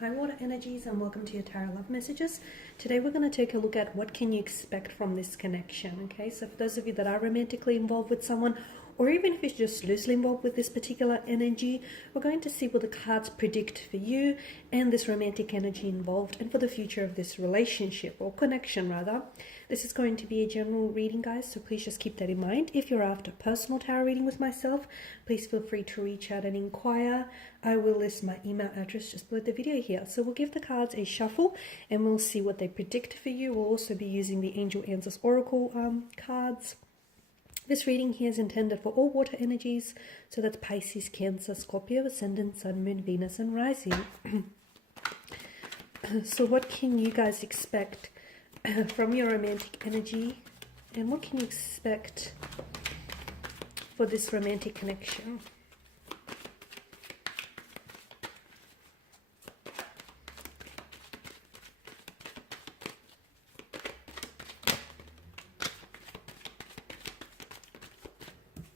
Hi water energies, and welcome to your tarot love messages. Today we're going to take a look at what can you expect from this connection. Okay, so for those of you that are romantically involved with someone, or even if you're just loosely involved with this particular energy, we're going to see what the cards predict for you and this romantic energy involved, and for the future of this relationship or connection rather. This is going to be a general reading, guys, so please just keep that in mind. If you're after personal tarot reading with myself, please feel free to reach out and inquire. I will list my email address just below the video here. So we'll give the cards a shuffle and we'll see what they predict for you. We'll also be using the Angel Answers Oracle cards. This reading here is intended for all water energies, so that's Pisces, Cancer, Scorpio, Ascendant, Sun, Moon, Venus, and Rising. So what can you guys expect from your romantic energy, and what can you expect for this romantic connection?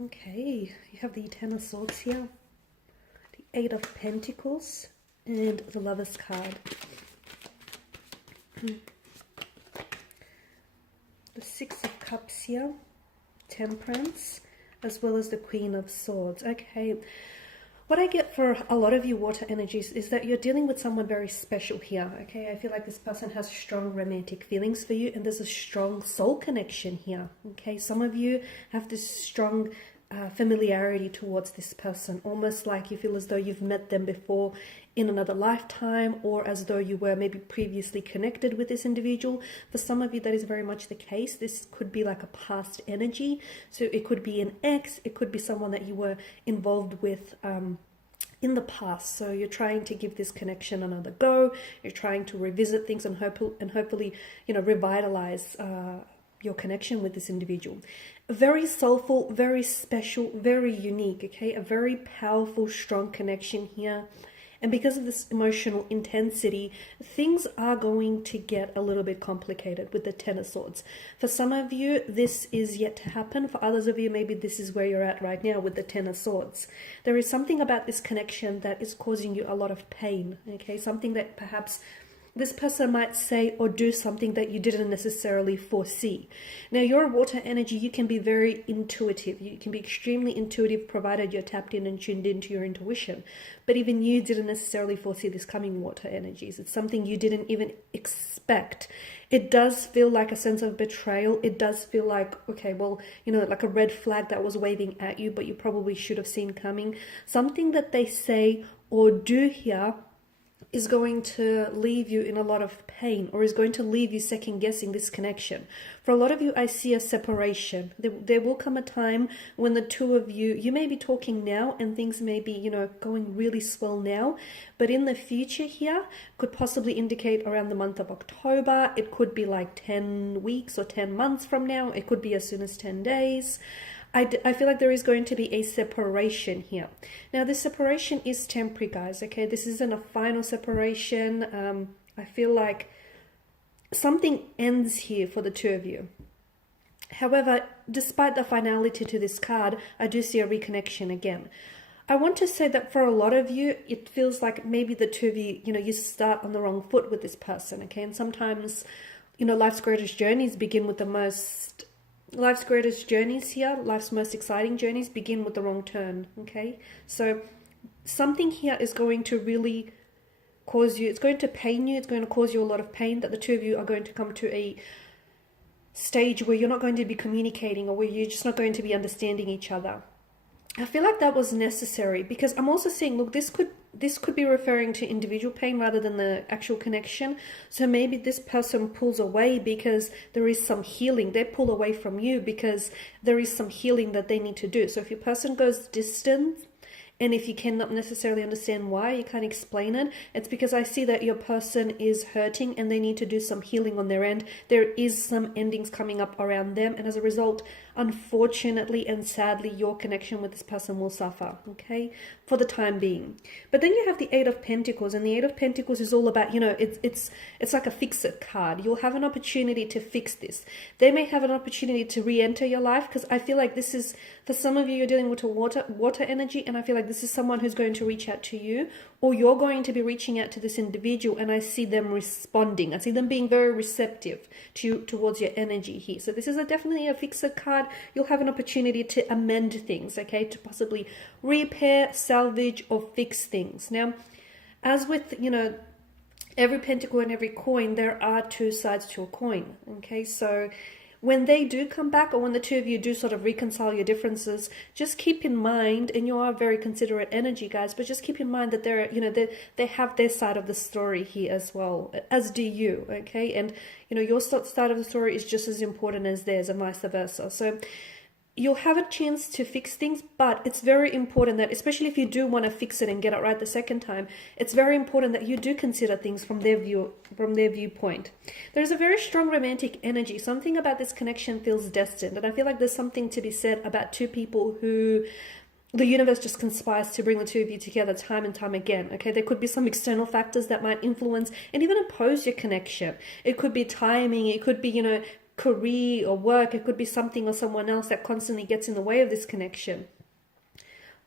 Okay, you have the Ten of Swords here, the Eight of Pentacles, and the Lover's card. The Six of Cups here, Temperance, as well as the Queen of Swords. Okay, what I get for a lot of you water energies is that you're dealing with someone very special here. Okay, I feel like this person has strong romantic feelings for you, and there's a strong soul connection here. Okay, some of you have this strong familiarity towards this person, almost like you feel as though you've met them before in another lifetime, or as though you were maybe previously connected with this individual. For some of you, that is very much the case. This could be like a past energy, so it could be an ex, it could be someone that you were involved with in the past. So you're trying to give this connection another go, you're trying to revisit things and hopefully, you know, revitalize your connection with this individual. Very soulful, very special, very unique, okay? A very powerful, strong connection here. And because of this emotional intensity, things are going to get a little bit complicated with the Ten of Swords. For some of you, this is yet to happen. For others of you, maybe this is where you're at right now with the Ten of Swords. There is something about this connection that is causing you a lot of pain, okay? Something that perhaps this person might say or do something that you didn't necessarily foresee. Now, your water energy, you can be very intuitive. You can be extremely intuitive, provided you're tapped in and tuned into your intuition. But even you didn't necessarily foresee this coming, water energies. It's something you didn't even expect. It does feel like a sense of betrayal. It does feel like, okay, well, you know, like a red flag that was waving at you, but you probably should have seen coming. Something that they say or do here is going to leave you in a lot of pain, or is going to leave you second guessing this connection. For a lot of you, I see a separation. There will come a time when the two of you, you may be talking now and things may be, you know, going really swell now, but in the future here could possibly indicate around the month of October. It could be like 10 weeks or 10 months from now. It could be as soon as 10 days. I feel like there is going to be a separation here. Now, this separation is temporary, guys, okay? This isn't a final separation. I feel like something ends here for the two of you. However, despite the finality to this card, I do see a reconnection again. I want to say that for a lot of you, it feels like maybe the two of you, you know, you start on the wrong foot with this person, okay? And sometimes, you know, life's greatest journeys begin with life's greatest journeys here, life's most exciting journeys begin with the wrong turn, okay? So something here is going to really cause you, it's going to pain you, it's going to cause you a lot of pain, that the two of you are going to come to a stage where you're not going to be communicating, or where you're just not going to be understanding each other. I feel like that was necessary, because I'm also seeing, look, this could be referring to individual pain rather than the actual connection. So maybe this person pulls away because there is some healing. They pull away from you because there is some healing that they need to do. So if your person goes distant, and if you cannot necessarily understand why, you can't explain it, it's because I see that your person is hurting and they need to do some healing on their end. There is some endings coming up around them, and as a result, unfortunately and sadly, your connection with this person will suffer, okay, for the time being. But then you have the Eight of Pentacles, and the Eight of Pentacles is all about, you know, it's like a fix-it card. You'll have an opportunity to fix this. They may have an opportunity to re-enter your life, because I feel like this is, for some of you, you're dealing with a water energy, and I feel like this is someone who's going to reach out to you, or you're going to be reaching out to this individual, and I see them responding. I see them being very receptive towards your energy here. So this is definitely a fixer card. You'll have an opportunity to amend things, okay, to possibly repair, salvage, or fix things. Now, as with, every pentacle and every coin, there are two sides to a coin, okay? So when they do come back, or when the two of you do sort of reconcile your differences, just keep in mind, and you are very considerate energy, guys, but just keep in mind that they have their side of the story here as well, as do you, okay? And, your side of the story is just as important as theirs, and vice versa. So you'll have a chance to fix things, but it's very important that, especially if you do want to fix it and get it right the second time, it's very important that you do consider things from their viewpoint. There's a very strong romantic energy. Something about this connection feels destined, and I feel like there's something to be said about two people who the universe just conspires to bring the two of you together time and time again, okay? There could be some external factors that might influence and even oppose your connection. It could be timing, it could be, career or work, it could be something or someone else that constantly gets in the way of this connection.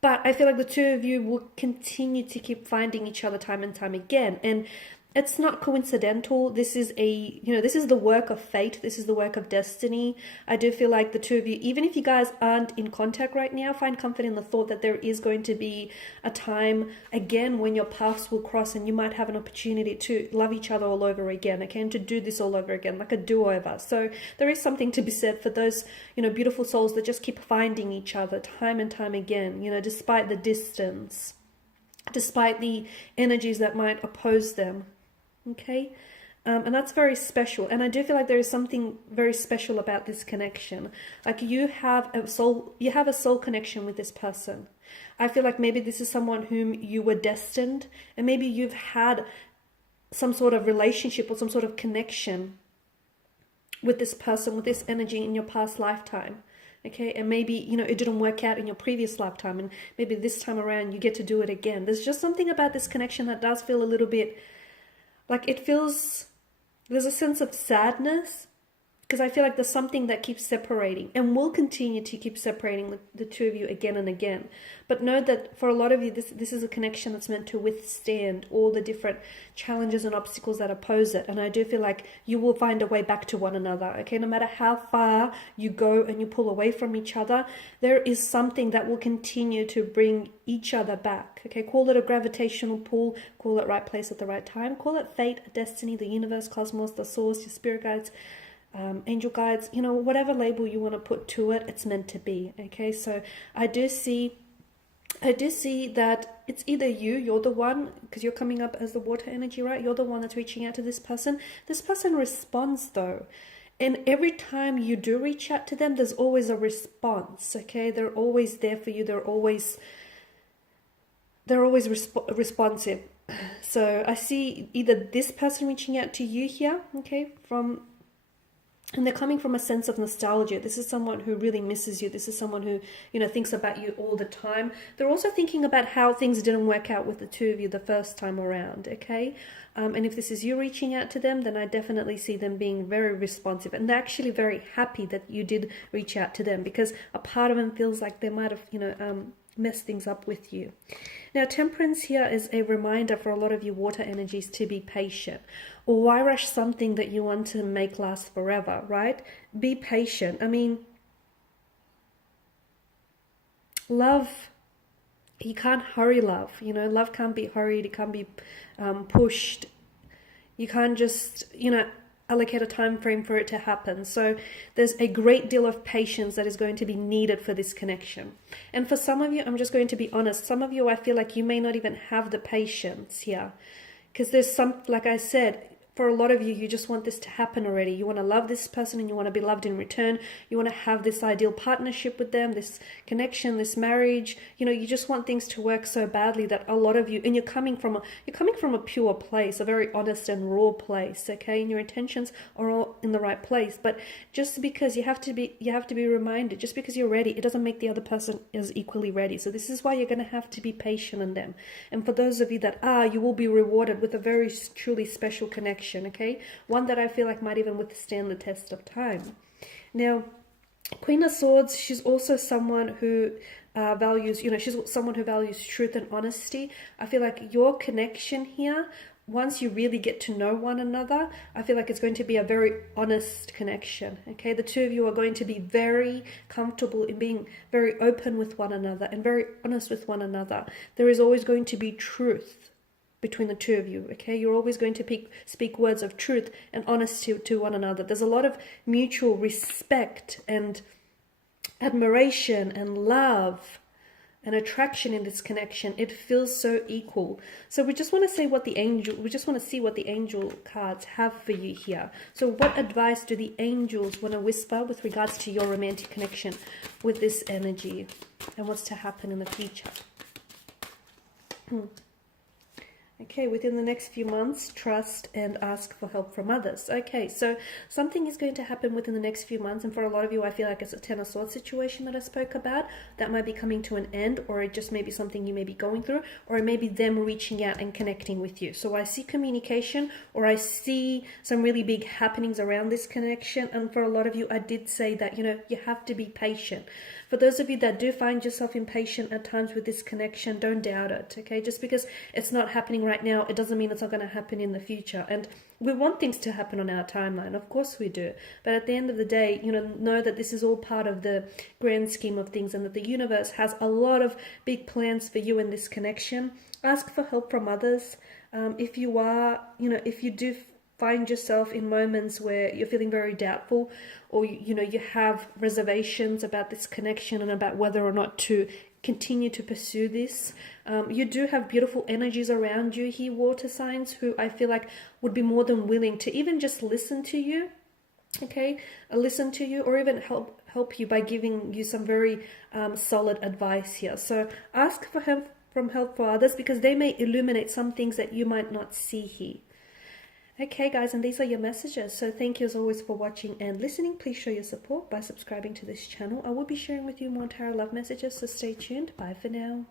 But I feel like the two of you will continue to keep finding each other time and time again, and it's not coincidental. This is this is the work of fate. This is the work of destiny. I do feel like the two of you, even if you guys aren't in contact right now, find comfort in the thought that there is going to be a time again when your paths will cross, and you might have an opportunity to love each other all over again, okay, and to do this all over again, like a do-over. So there is something to be said for those, beautiful souls that just keep finding each other time and time again, despite the distance, despite the energies that might oppose them. Okay, and that's very special, and I do feel like there is something very special about this connection. Like you have a soul connection with this person. I feel like maybe this is someone whom you were destined, and maybe you've had some sort of relationship or some sort of connection with this person, with this energy in your past lifetime. Okay, and maybe, it didn't work out in your previous lifetime, and maybe this time around you get to do it again. There's just something about this connection that does feel a little bit like there's a sense of sadness, because I feel like there's something that keeps separating and will continue to keep separating the two of you again and again. But know that for a lot of you, this is a connection that's meant to withstand all the different challenges and obstacles that oppose it. And I do feel like you will find a way back to one another, okay? No matter how far you go and you pull away from each other, there is something that will continue to bring each other back, okay? Call it a gravitational pull, call it right place at the right time, call it fate, destiny, the universe, cosmos, the source, your spirit guides, angel guides, whatever label you want to put to it, it's meant to be, okay? So I do see that it's either you're the one, because you're coming up as the water energy, right? You're the one that's reaching out to this person. This person responds though, and every time you do reach out to them, there's always a response, okay? They're always there for you. They're always responsive. So I see either this person reaching out to you here, okay, and they're coming from a sense of nostalgia. This is someone who really misses you. This is someone who, thinks about you all the time. They're also thinking about how things didn't work out with the two of you the first time around, okay? And if this is you reaching out to them, then I definitely see them being very responsive. And they're actually very happy that you did reach out to them, because a part of them feels like they might have, mess things up with you. Now, temperance here is a reminder for a lot of you water energies to be patient. Or why rush something that you want to make last forever, right? Be patient. I mean, love, you can't hurry love. Love can't be hurried. It can't be pushed. You can't just, allocate a time frame for it to happen. So there's a great deal of patience that is going to be needed for this connection. And for some of you, I'm just going to be honest, some of you, I feel like you may not even have the patience here, because there's some, like I said, for a lot of you, you just want this to happen already. You want to love this person and you want to be loved in return. You want to have this ideal partnership with them, this connection, this marriage. You just want things to work so badly that a lot of you, and you're coming from a pure place, a very honest and raw place, okay? And your intentions are all in the right place. But just because you have to be reminded, just because you're ready, it doesn't make the other person is equally ready. So this is why you're going to have to be patient in them. And for those of you that are, you will be rewarded with a very truly special connection. Okay, one that I feel like might even withstand the test of time. Now, Queen of Swords, she's also someone who values, you know, she's someone who values truth and honesty. I feel like your connection here, once you really get to know one another, I feel like it's going to be a very honest connection, okay? The two of you are going to be very comfortable in being very open with one another and very honest with one another. There is always going to be truth between the two of you, okay? You're always going to speak words of truth and honesty to one another. There's a lot of mutual respect and admiration and love and attraction in this connection. It feels so equal. So we just want to see what the angel cards have for you here. So what advice do the angels want to whisper with regards to your romantic connection with this energy and what's to happen in the future? Okay, within the next few months, trust and ask for help from others. Okay, so something is going to happen within the next few months, and for a lot of you, I feel like it's a Ten of Swords situation that I spoke about. That might be coming to an end, or it just may be something you may be going through, or it may be them reaching out and connecting with you. So I see communication, or I see some really big happenings around this connection, and for a lot of you, I did say that, you know, you have to be patient. For those of you that do find yourself impatient at times with this connection, don't doubt it, okay? Just because it's not happening right now, it doesn't mean it's not going to happen in the future. And we want things to happen on our timeline, of course we do. But at the end of the day, you know that this is all part of the grand scheme of things, and that the universe has a lot of big plans for you in this connection. Ask for help from others. If you do find yourself in moments where you're feeling very doubtful, or you have reservations about this connection and about whether or not to continue to pursue this, you do have beautiful energies around you here, water signs, who I feel like would be more than willing to even just listen to you, okay? Listen to you, or even help you by giving you some very solid advice here. So ask for help for others, because they may illuminate some things that you might not see here. Okay guys, and these are your messages. So thank you as always for watching and listening. Please show your support by subscribing to this channel. I will be sharing with you more tarot love messages, so stay tuned. Bye for now.